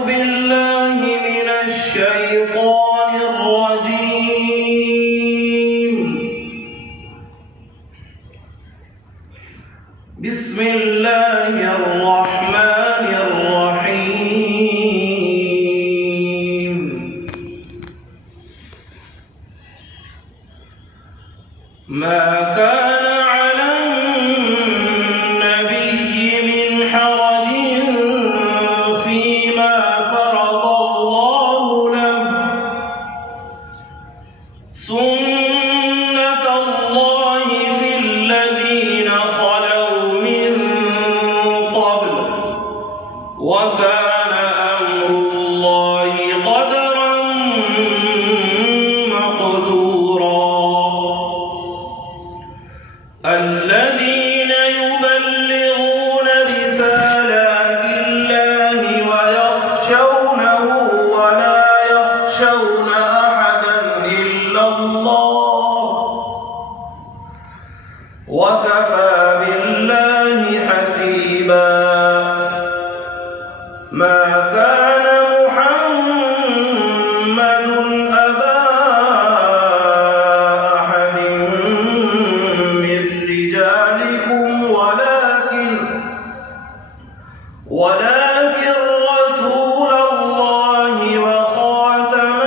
بالله من الشيطان الرجيم. بسم الله الرحمن الرحيم. ما كان على النبي من حرج فيما فرض الله له، سنة الله في الذين خلوا من قبل، وكان أمر الله قدرا مقدورا. الذين يبلغون رسالات الله ويخشونه ولا يخشون أحدا إلا الله، وكفى بالله حسيبا. ما كان محمد أبا أحد من رجالكم ولكن رسول الله وخاتم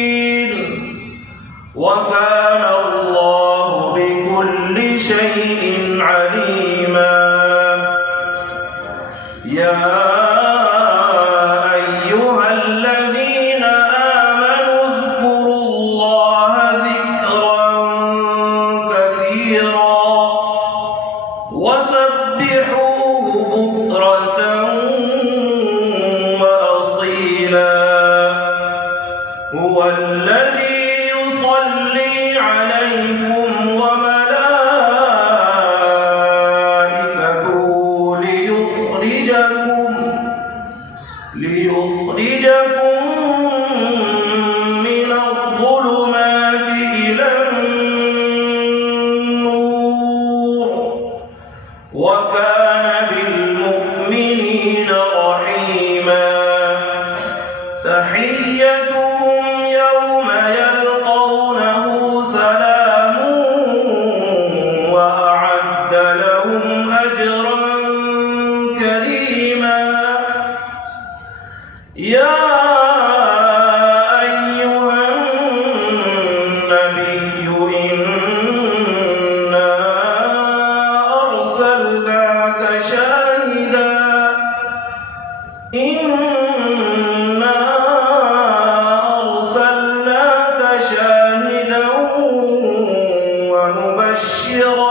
النبيين، وكان الله بكل شيء عليما. يا أيها الذين آمنوا اذكروا الله ذكرا كثيرا وسبحوه بكرة وأصيلا. هو الذي يصلي عليكم وملائكته ليخرجكم من الظلمات إلى النور، وكان بالمؤمنين رحيما. تحيتهم يوم يلقونه سلام، وأعد لهم أجرا كريما. يا أيها النبي إنا أرسلناك شاهدا ومبشرا